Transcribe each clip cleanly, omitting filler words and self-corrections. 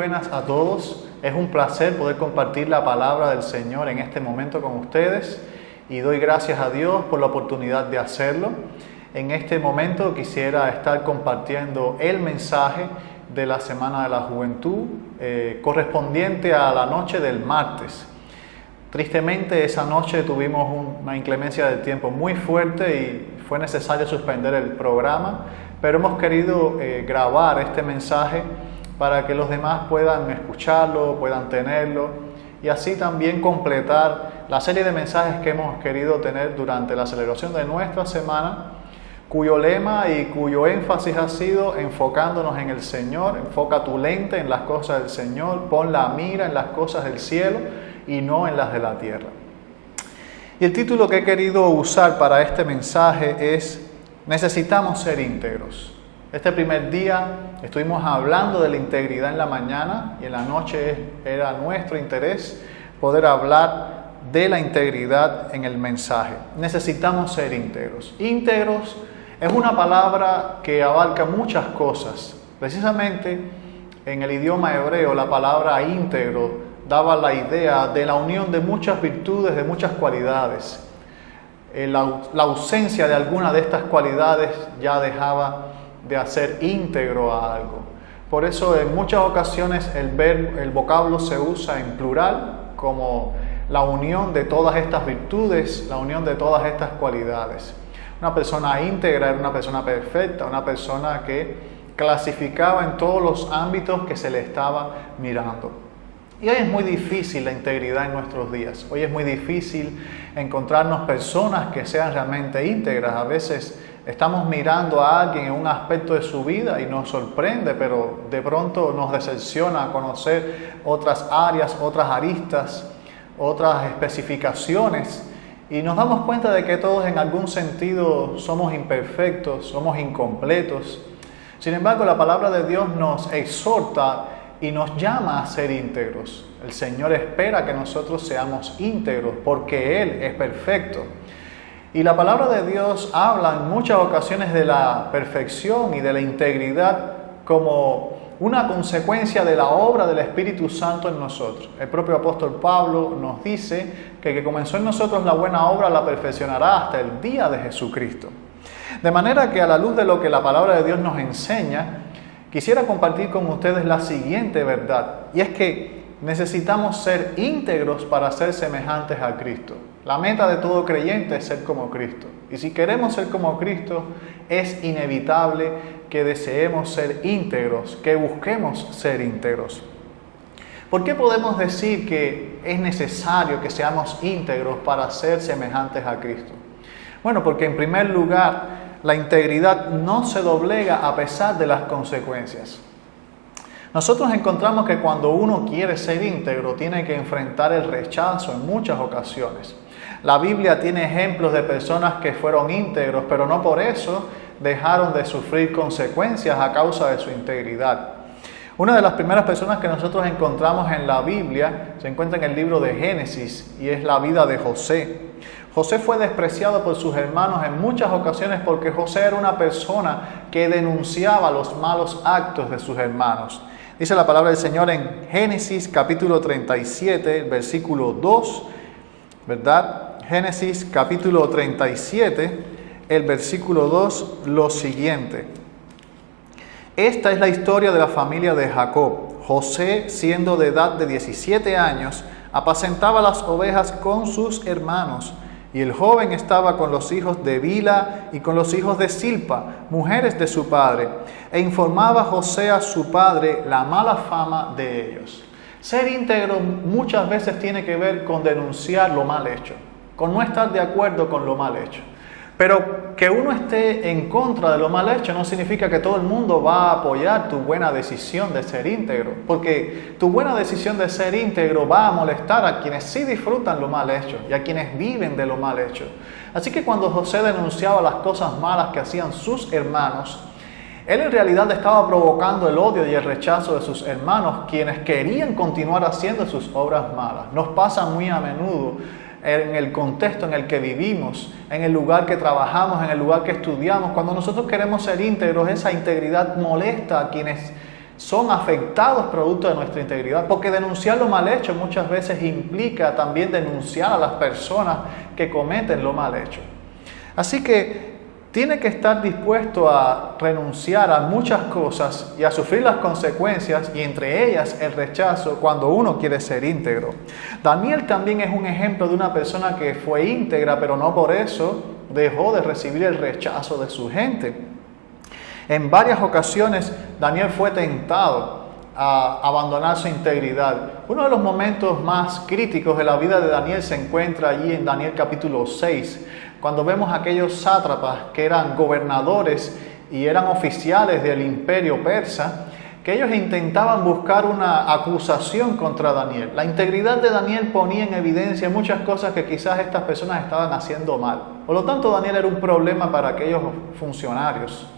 buenas a todos. Es un placer poder compartir la palabra del Señor en este momento con ustedes y doy gracias a Dios por la oportunidad de hacerlo. En este momento quisiera estar compartiendo el mensaje de la Semana de la Juventud correspondiente a la noche del martes. Tristemente esa noche tuvimos una inclemencia del tiempo muy fuerte y fue necesario suspender el programa, pero hemos querido grabar este mensaje para que los demás puedan escucharlo, puedan tenerlo y así también completar la serie de mensajes que hemos querido tener durante la celebración de nuestra semana, cuyo lema y cuyo énfasis ha sido enfocándonos en el Señor. Enfoca tu lente en las cosas del Señor, pon la mira en las cosas del cielo y no en las de la tierra. Y el título que he querido usar para este mensaje es Necesitamos ser íntegros. Este primer día estuvimos hablando de la integridad en la mañana y en la noche era nuestro interés poder hablar de la integridad en el mensaje. Necesitamos ser íntegros. Íntegros es una palabra que abarca muchas cosas. Precisamente en el idioma hebreo la palabra íntegro daba la idea de la unión de muchas virtudes, de muchas cualidades. La ausencia de alguna de estas cualidades ya dejaba de hacer íntegro a algo. Por eso en muchas ocasiones el vocablo se usa en plural como la unión de todas estas virtudes, la unión de todas estas cualidades. Una persona íntegra era una persona perfecta, una persona que clasificaba en todos los ámbitos que se le estaba mirando. Y hoy es muy difícil la integridad en nuestros días. Hoy es muy difícil encontrarnos personas que sean realmente íntegras. A veces estamos mirando a alguien en un aspecto de su vida y nos sorprende, pero de pronto nos decepciona conocer otras áreas, otras aristas, otras especificaciones. Y nos damos cuenta de que todos en algún sentido somos imperfectos, somos incompletos. Sin embargo, la palabra de Dios nos exhorta y nos llama a ser íntegros. El Señor espera que nosotros seamos íntegros porque Él es perfecto. Y la palabra de Dios habla en muchas ocasiones de la perfección y de la integridad como una consecuencia de la obra del Espíritu Santo en nosotros. El propio apóstol Pablo nos dice que el que comenzó en nosotros la buena obra la perfeccionará hasta el día de Jesucristo. De manera que a la luz de lo que la palabra de Dios nos enseña, quisiera compartir con ustedes la siguiente verdad, y es que necesitamos ser íntegros para ser semejantes a Cristo. La meta de todo creyente es ser como Cristo. Y si queremos ser como Cristo, es inevitable que deseemos ser íntegros, que busquemos ser íntegros. ¿Por qué podemos decir que es necesario que seamos íntegros para ser semejantes a Cristo? Bueno, porque en primer lugar, la integridad no se doblega a pesar de las consecuencias. Nosotros encontramos que cuando uno quiere ser íntegro, tiene que enfrentar el rechazo en muchas ocasiones. La Biblia tiene ejemplos de personas que fueron íntegros, pero no por eso dejaron de sufrir consecuencias a causa de su integridad. Una de las primeras personas que nosotros encontramos en la Biblia se encuentra en el libro de Génesis y es la vida de José. José fue despreciado por sus hermanos en muchas ocasiones porque José era una persona que denunciaba los malos actos de sus hermanos. Dice la palabra del Señor en Génesis capítulo 37, versículo 2, ¿verdad? Génesis capítulo 37, el versículo 2, lo siguiente. Esta es la historia de la familia de Jacob. José, siendo de edad de 17 años, apacentaba las ovejas con sus hermanos. Y el joven estaba con los hijos de Bila y con los hijos de Silpa, mujeres de su padre, e informaba José a su padre la mala fama de ellos. Ser íntegro muchas veces tiene que ver con denunciar lo mal hecho, con no estar de acuerdo con lo mal hecho. Pero que uno esté en contra de lo mal hecho no significa que todo el mundo va a apoyar tu buena decisión de ser íntegro, porque tu buena decisión de ser íntegro va a molestar a quienes sí disfrutan lo mal hecho y a quienes viven de lo mal hecho. Así que cuando José denunciaba las cosas malas que hacían sus hermanos, él en realidad estaba provocando el odio y el rechazo de sus hermanos, quienes querían continuar haciendo sus obras malas. Nos pasa muy a menudo en el contexto en el que vivimos, en el lugar que trabajamos, en el lugar que estudiamos. Cuando nosotros queremos ser íntegros, esa integridad molesta a quienes son afectados producto de nuestra integridad, porque denunciar lo mal hecho muchas veces implica también denunciar a las personas que cometen lo mal hecho. Así que tiene que estar dispuesto a renunciar a muchas cosas y a sufrir las consecuencias, y entre ellas el rechazo, cuando uno quiere ser íntegro. Daniel también es un ejemplo de una persona que fue íntegra, pero no por eso dejó de recibir el rechazo de su gente. En varias ocasiones Daniel fue tentado a abandonar su integridad. Uno de los momentos más críticos de la vida de Daniel se encuentra allí en Daniel capítulo 6, cuando vemos a aquellos sátrapas que eran gobernadores y eran oficiales del imperio persa, que ellos intentaban buscar una acusación contra Daniel. La integridad de Daniel ponía en evidencia muchas cosas que quizás estas personas estaban haciendo mal. Por lo tanto, Daniel era un problema para aquellos funcionarios.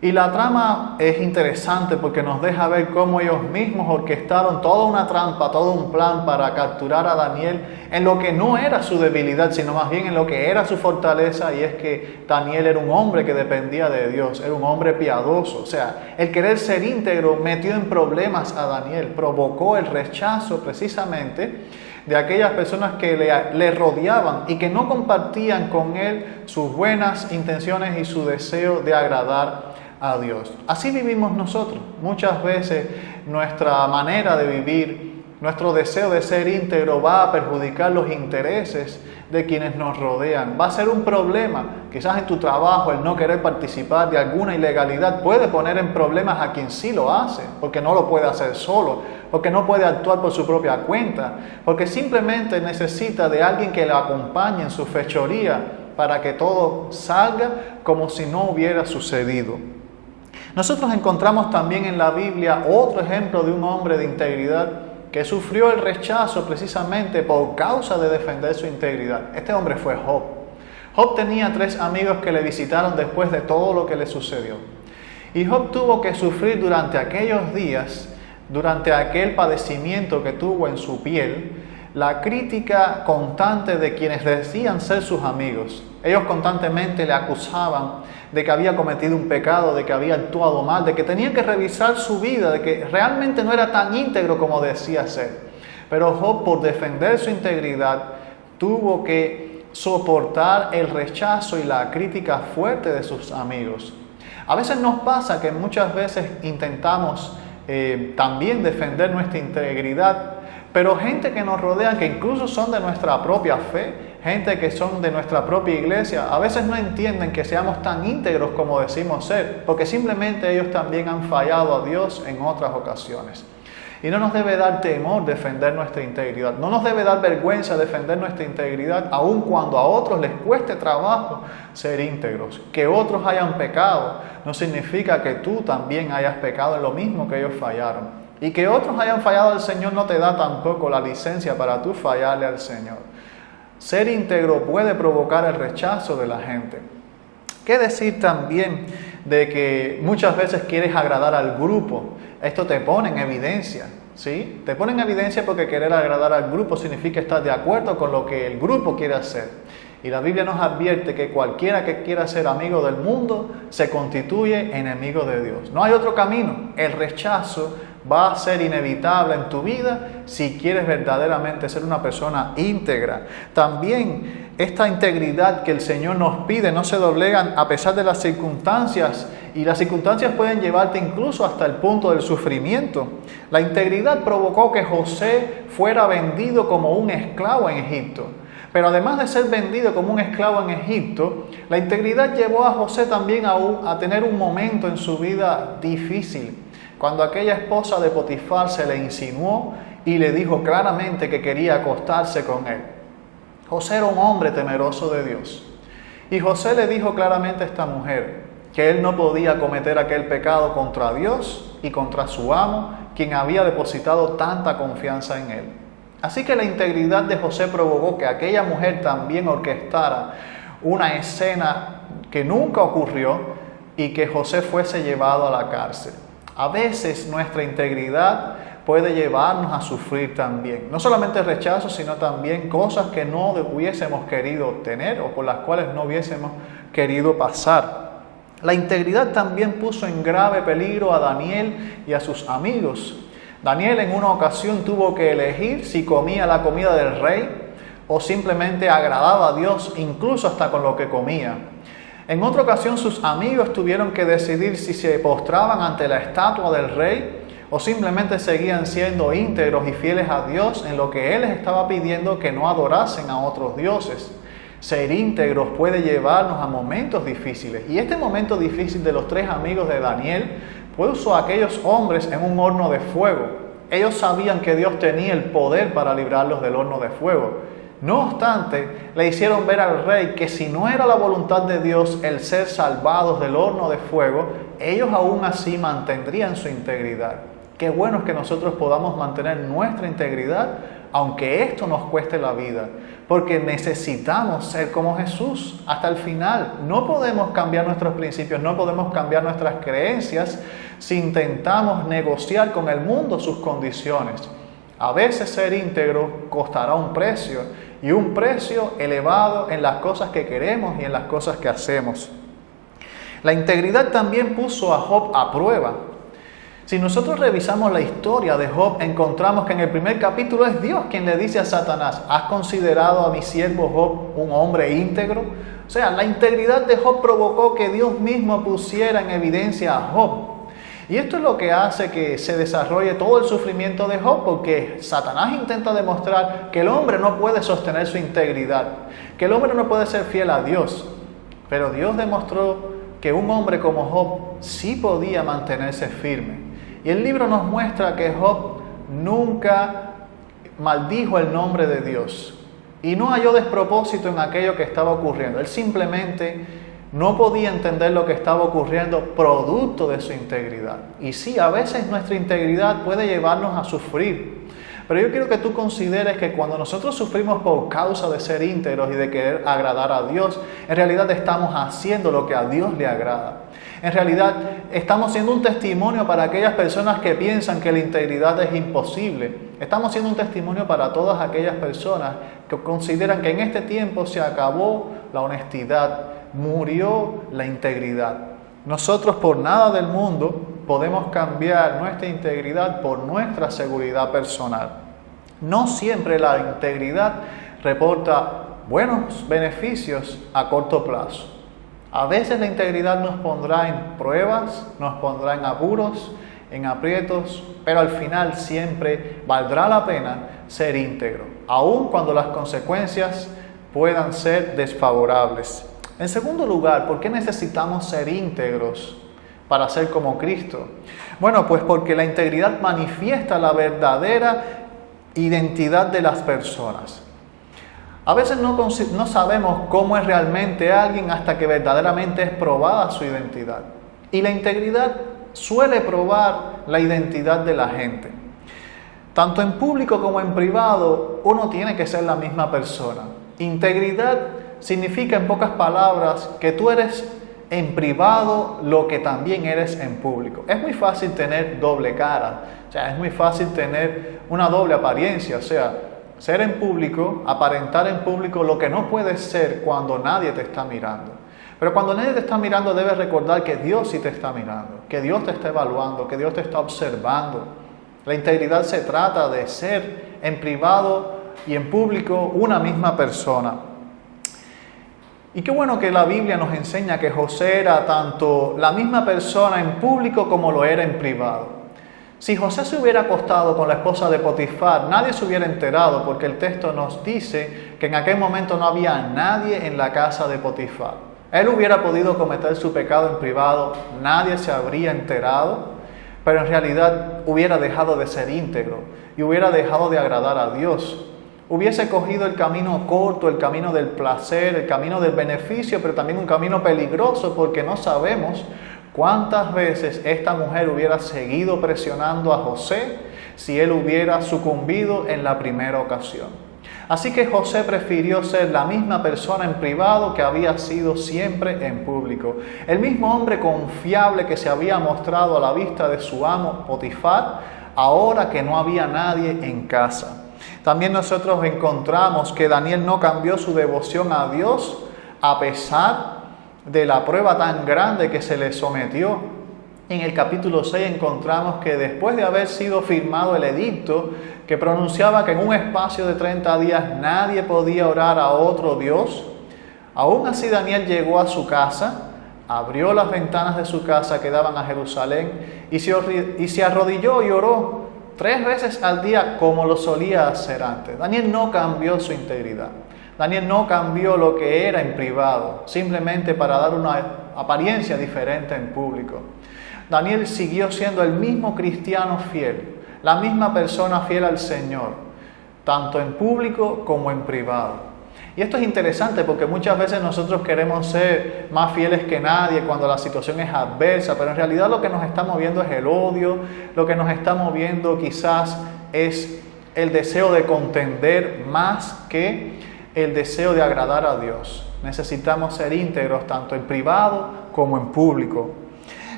Y la trama es interesante porque nos deja ver cómo ellos mismos orquestaron toda una trampa, todo un plan para capturar a Daniel en lo que no era su debilidad, sino más bien en lo que era su fortaleza, y es que Daniel era un hombre que dependía de Dios, era un hombre piadoso. O sea, el querer ser íntegro metió en problemas a Daniel, provocó el rechazo precisamente de aquellas personas que le rodeaban y que no compartían con él sus buenas intenciones y su deseo de agradar a Dios. Así vivimos nosotros. Muchas veces nuestra manera de vivir, nuestro deseo de ser íntegro va a perjudicar los intereses de quienes nos rodean. Va a ser un problema. Quizás en tu trabajo el no querer participar de alguna ilegalidad puede poner en problemas a quien sí lo hace, porque no lo puede hacer solo, porque no puede actuar por su propia cuenta, porque simplemente necesita de alguien que le acompañe en su fechoría para que todo salga como si no hubiera sucedido. Nosotros encontramos también en la Biblia otro ejemplo de un hombre de integridad que sufrió el rechazo precisamente por causa de defender su integridad. Este hombre fue Job. Job tenía 3 amigos que le visitaron después de todo lo que le sucedió. Y Job tuvo que sufrir durante aquellos días, durante aquel padecimiento que tuvo en su piel, la crítica constante de quienes decían ser sus amigos. Ellos constantemente le acusaban de que había cometido un pecado, de que había actuado mal, de que tenía que revisar su vida, de que realmente no era tan íntegro como decía ser. Pero Job, por defender su integridad, tuvo que soportar el rechazo y la crítica fuerte de sus amigos. A veces nos pasa que muchas veces intentamos también defender nuestra integridad, pero gente que nos rodea, que incluso son de nuestra propia fe, gente que son de nuestra propia iglesia, a veces no entienden que seamos tan íntegros como decimos ser, porque simplemente ellos también han fallado a Dios en otras ocasiones. Y no nos debe dar temor defender nuestra integridad, no nos debe dar vergüenza defender nuestra integridad, aun cuando a otros les cueste trabajo ser íntegros. Que otros hayan pecado no significa que tú también hayas pecado en lo mismo que ellos fallaron. Y que otros hayan fallado al Señor no te da tampoco la licencia para tú fallarle al Señor. Ser íntegro puede provocar el rechazo de la gente. ¿Qué decir también de que muchas veces quieres agradar al grupo? Esto te pone en evidencia, ¿sí? Te pone en evidencia porque querer agradar al grupo significa estar de acuerdo con lo que el grupo quiere hacer. Y la Biblia nos advierte que cualquiera que quiera ser amigo del mundo se constituye enemigo de Dios. No hay otro camino. El rechazo va a ser inevitable en tu vida si quieres verdaderamente ser una persona íntegra. También esta integridad que el Señor nos pide no se doblegan a pesar de las circunstancias, y las circunstancias pueden llevarte incluso hasta el punto del sufrimiento. La integridad provocó que José fuera vendido como un esclavo en Egipto. Pero además de ser vendido como un esclavo en Egipto, la integridad llevó a José también a tener un momento en su vida difícil, cuando aquella esposa de Potifar se le insinuó y le dijo claramente que quería acostarse con él. José era un hombre temeroso de Dios. Y José le dijo claramente a esta mujer que él no podía cometer aquel pecado contra Dios y contra su amo, quien había depositado tanta confianza en él. Así que la integridad de José provocó que aquella mujer también orquestara una escena que nunca ocurrió y que José fuese llevado a la cárcel. A veces nuestra integridad puede llevarnos a sufrir también. No solamente rechazo, sino también cosas que no hubiésemos querido tener o por las cuales no hubiésemos querido pasar. La integridad también puso en grave peligro a Daniel y a sus amigos. Daniel en una ocasión tuvo que elegir si comía la comida del rey o simplemente agradaba a Dios, incluso hasta con lo que comía. En otra ocasión sus amigos tuvieron que decidir si se postraban ante la estatua del rey o simplemente seguían siendo íntegros y fieles a Dios en lo que Él les estaba pidiendo, que no adorasen a otros dioses. Ser íntegros puede llevarnos a momentos difíciles. Y este momento difícil de los 3 amigos de Daniel puso a aquellos hombres en un horno de fuego. Ellos sabían que Dios tenía el poder para librarlos del horno de fuego. No obstante, le hicieron ver al rey que si no era la voluntad de Dios el ser salvados del horno de fuego, ellos aún así mantendrían su integridad. Qué bueno es que nosotros podamos mantener nuestra integridad, aunque esto nos cueste la vida, porque necesitamos ser como Jesús hasta el final. No podemos cambiar nuestros principios, no podemos cambiar nuestras creencias si intentamos negociar con el mundo sus condiciones. A veces ser íntegro costará un precio, y un precio elevado en las cosas que queremos y en las cosas que hacemos. La integridad también puso a Job a prueba. Si nosotros revisamos la historia de Job, encontramos que en el primer capítulo es Dios quien le dice a Satanás: ¿has considerado a mi siervo Job un hombre íntegro? O sea, la integridad de Job provocó que Dios mismo pusiera en evidencia a Job. Y esto es lo que hace que se desarrolle todo el sufrimiento de Job, porque Satanás intenta demostrar que el hombre no puede sostener su integridad, que el hombre no puede ser fiel a Dios. Pero Dios demostró que un hombre como Job sí podía mantenerse firme. Y el libro nos muestra que Job nunca maldijo el nombre de Dios y no halló despropósito en aquello que estaba ocurriendo. Él simplemente no podía entender lo que estaba ocurriendo producto de su integridad. Y sí, a veces nuestra integridad puede llevarnos a sufrir. Pero yo quiero que tú consideres que cuando nosotros sufrimos por causa de ser íntegros y de querer agradar a Dios, en realidad estamos haciendo lo que a Dios le agrada. En realidad estamos siendo un testimonio para aquellas personas que piensan que la integridad es imposible. Estamos siendo un testimonio para todas aquellas personas que consideran que en este tiempo se acabó la honestidad, murió la integridad. Nosotros por nada del mundo podemos cambiar nuestra integridad por nuestra seguridad personal. No siempre la integridad reporta buenos beneficios a corto plazo. A veces la integridad nos pondrá en pruebas, nos pondrá en apuros, en aprietos, pero al final siempre valdrá la pena ser íntegro, aun cuando las consecuencias puedan ser desfavorables. En segundo lugar, ¿por qué necesitamos ser íntegros para ser como Cristo? Bueno, pues porque la integridad manifiesta la verdadera identidad de las personas. A veces no sabemos cómo es realmente alguien hasta que verdaderamente es probada su identidad. Y la integridad suele probar la identidad de la gente. Tanto en público como en privado, uno tiene que ser la misma persona. Integridad significa, en pocas palabras, que tú eres en privado lo que también eres en público. Es muy fácil tener doble cara, es muy fácil tener una doble apariencia, ser en público, aparentar en público lo que no puedes ser cuando nadie te está mirando. Pero cuando nadie te está mirando, debes recordar que Dios sí te está mirando, que Dios te está evaluando, que Dios te está observando. La integridad se trata de ser en privado y en público una misma persona. Y qué bueno que la Biblia nos enseña que José era tanto la misma persona en público como lo era en privado. Si José se hubiera acostado con la esposa de Potifar, nadie se hubiera enterado, porque el texto nos dice que en aquel momento no había nadie en la casa de Potifar. Él hubiera podido cometer su pecado en privado, nadie se habría enterado, pero en realidad hubiera dejado de ser íntegro y hubiera dejado de agradar a Dios. Hubiese cogido el camino corto, el camino del placer, el camino del beneficio, pero también un camino peligroso, porque no sabemos cuántas veces esta mujer hubiera seguido presionando a José si él hubiera sucumbido en la primera ocasión. Así que José prefirió ser la misma persona en privado que había sido siempre en público. El mismo hombre confiable que se había mostrado a la vista de su amo Potifar, ahora que no había nadie en casa. También nosotros encontramos que Daniel no cambió su devoción a Dios a pesar de la prueba tan grande que se le sometió. En el capítulo 6 encontramos que después de haber sido firmado el edicto que pronunciaba que en un espacio de 30 días nadie podía orar a otro Dios, aún así Daniel llegó a su casa, abrió las ventanas de su casa que daban a Jerusalén y se arrodilló y oró 3 veces al día como lo solía hacer antes. Daniel no cambió su integridad. Daniel no cambió lo que era en privado, simplemente para dar una apariencia diferente en público. Daniel siguió siendo el mismo cristiano fiel, la misma persona fiel al Señor, tanto en público como en privado. Y esto es interesante porque muchas veces nosotros queremos ser más fieles que nadie cuando la situación es adversa, pero en realidad lo que nos está moviendo es el odio, lo que nos está moviendo quizás es el deseo de contender más que el deseo de agradar a Dios. Necesitamos ser íntegros tanto en privado como en público.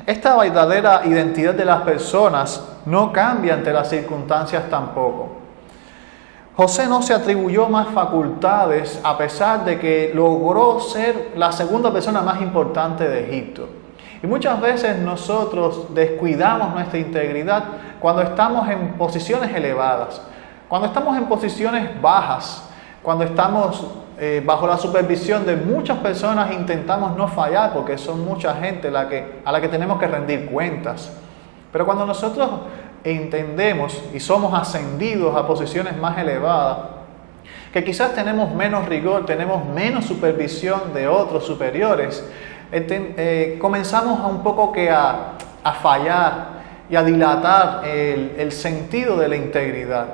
Esta verdadera identidad de las personas no cambia ante las circunstancias tampoco. José no se atribuyó más facultades a pesar de que logró ser la segunda persona más importante de Egipto. Y muchas veces nosotros descuidamos nuestra integridad cuando estamos en posiciones elevadas, cuando estamos en posiciones bajas, cuando estamos bajo la supervisión de muchas personas. Intentamos no fallar porque son mucha gente a la que tenemos que rendir cuentas. Pero cuando nosotros entendemos y somos ascendidos a posiciones más elevadas, que quizás tenemos menos rigor, tenemos menos supervisión de otros superiores, comenzamos un poco a fallar y a dilatar el sentido de la integridad.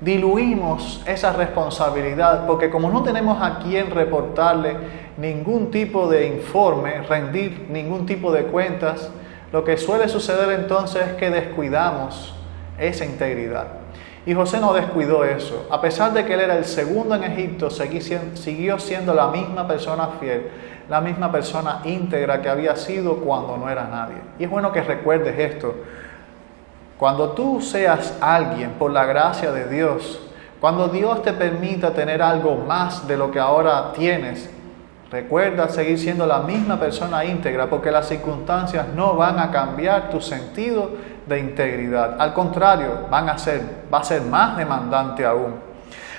Diluimos esa responsabilidad porque como no tenemos a quien reportarle ningún tipo de informe, rendir ningún tipo de cuentas, lo que suele suceder entonces es que descuidamos esa integridad. Y José no descuidó eso. A pesar de que él era el segundo en Egipto, siguió siendo la misma persona fiel, la misma persona íntegra que había sido cuando no era nadie. Y es bueno que recuerdes esto. Cuando tú seas alguien por la gracia de Dios, cuando Dios te permita tener algo más de lo que ahora tienes, recuerda seguir siendo la misma persona íntegra, porque las circunstancias no van a cambiar tu sentido de integridad. Al contrario, va a ser más demandante aún.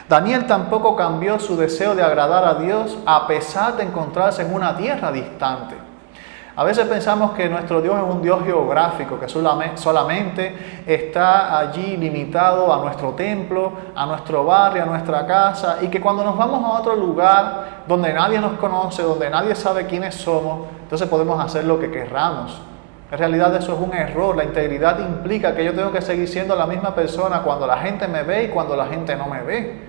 Daniel tampoco cambió su deseo de agradar a Dios a pesar de encontrarse en una tierra distante. A veces pensamos que nuestro Dios es un Dios geográfico, que solamente está allí limitado a nuestro templo, a nuestro barrio, a nuestra casa, y que cuando nos vamos a otro lugar donde nadie nos conoce, donde nadie sabe quiénes somos, entonces podemos hacer lo que querramos. En realidad eso es un error. La integridad implica que yo tengo que seguir siendo la misma persona cuando la gente me ve y cuando la gente no me ve.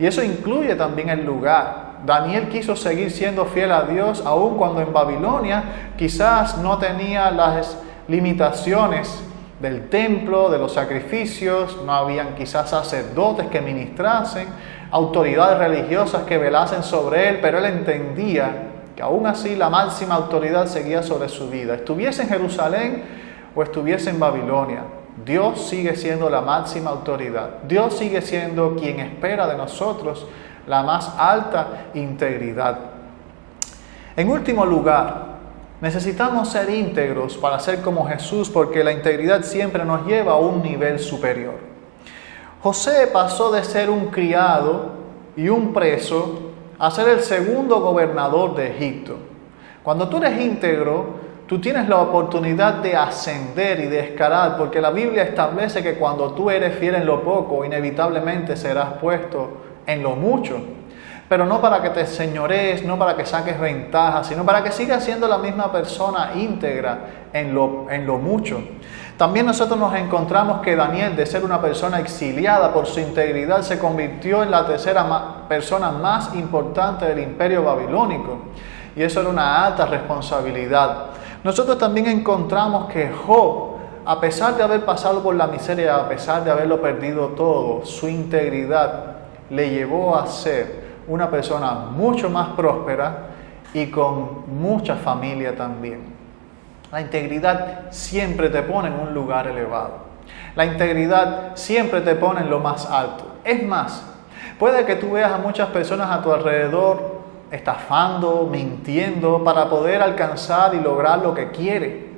Y eso incluye también el lugar. Daniel quiso seguir siendo fiel a Dios aun cuando en Babilonia quizás no tenía las limitaciones del templo, de los sacrificios, no habían quizás sacerdotes que ministrasen, autoridades religiosas que velasen sobre él, pero él entendía que aún así la máxima autoridad seguía sobre su vida. Estuviese en Jerusalén o estuviese en Babilonia, Dios sigue siendo la máxima autoridad. Dios sigue siendo quien espera de nosotros la más alta integridad. En último lugar, necesitamos ser íntegros para ser como Jesús, porque la integridad siempre nos lleva a un nivel superior. José pasó de ser un criado y un preso a ser el segundo gobernador de Egipto. Cuando tú eres íntegro, tú tienes la oportunidad de ascender y de escalar, porque la Biblia establece que cuando tú eres fiel en lo poco, inevitablemente serás puesto en lo mucho. Pero no para que te señorees, no para que saques ventaja, sino para que sigas siendo la misma persona íntegra en lo mucho. También nosotros nos encontramos que Daniel, de ser una persona exiliada por su integridad, se convirtió en la tercera persona más importante del imperio babilónico. Y eso era una alta responsabilidad. Nosotros también encontramos que Job, a pesar de haber pasado por la miseria, a pesar de haberlo perdido todo, su integridad le llevó a ser una persona mucho más próspera y con mucha familia también. La integridad siempre te pone en un lugar elevado. La integridad siempre te pone en lo más alto. Es más, puede que tú veas a muchas personas a tu alrededor estafando, mintiendo para poder alcanzar y lograr lo que quiere.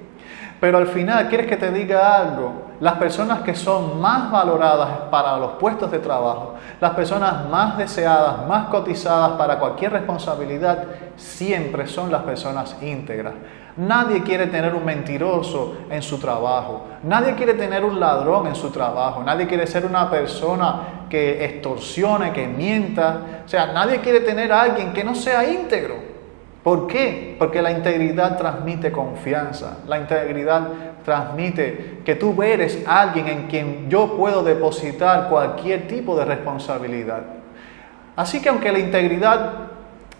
Pero al final, ¿quieres que te diga algo? Las personas que son más valoradas para los puestos de trabajo, las personas más deseadas, más cotizadas para cualquier responsabilidad, siempre son las personas íntegras. Nadie quiere tener un mentiroso en su trabajo, nadie quiere tener un ladrón en su trabajo, nadie quiere ser una persona que extorsione, que mienta. O sea, nadie quiere tener a alguien que no sea íntegro. ¿Por qué? Porque la integridad transmite confianza, la integridad transmite que tú eres alguien en quien yo puedo depositar cualquier tipo de responsabilidad. Así que aunque la integridad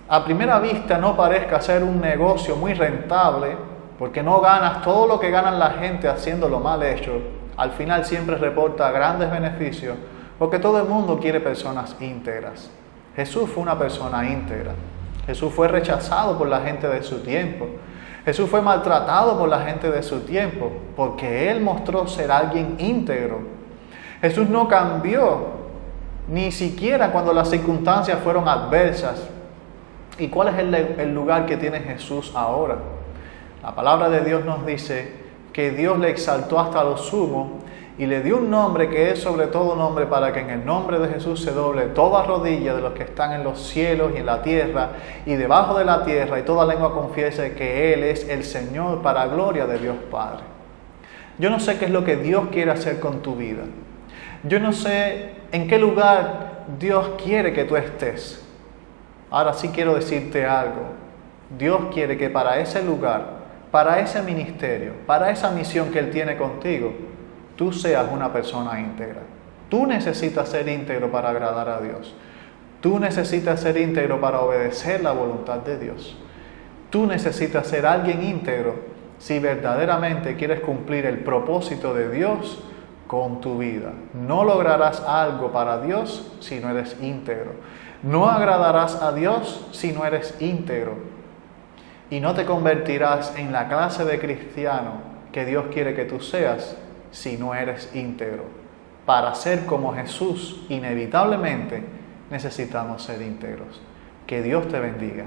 a primera vista no parezca ser un negocio muy rentable, porque no ganas todo lo que ganan la gente haciéndolo mal hecho, al final siempre reporta grandes beneficios, porque todo el mundo quiere personas íntegras. Jesús fue una persona íntegra. Jesús fue rechazado por la gente de su tiempo. Jesús fue maltratado por la gente de su tiempo, porque Él mostró ser alguien íntegro. Jesús no cambió, ni siquiera cuando las circunstancias fueron adversas. ¿Y cuál es el lugar que tiene Jesús ahora? La palabra de Dios nos dice que Dios le exaltó hasta lo sumo y le dio un nombre que es sobre todo nombre, para que en el nombre de Jesús se doble toda rodilla de los que están en los cielos y en la tierra y debajo de la tierra, y toda lengua confiese que Él es el Señor, para gloria de Dios Padre. Yo no sé qué es lo que Dios quiere hacer con tu vida. Yo no sé en qué lugar Dios quiere que tú estés. Ahora sí quiero decirte algo. Dios quiere que para ese lugar, para ese ministerio, para esa misión que Él tiene contigo, tú seas una persona íntegra. Tú necesitas ser íntegro para agradar a Dios. Tú necesitas ser íntegro para obedecer la voluntad de Dios. Tú necesitas ser alguien íntegro si verdaderamente quieres cumplir el propósito de Dios con tu vida. No lograrás algo para Dios si no eres íntegro. No agradarás a Dios si no eres íntegro. Y no te convertirás en la clase de cristiano que Dios quiere que tú seas si no eres íntegro. Para ser como Jesús, inevitablemente necesitamos ser íntegros. Que Dios te bendiga.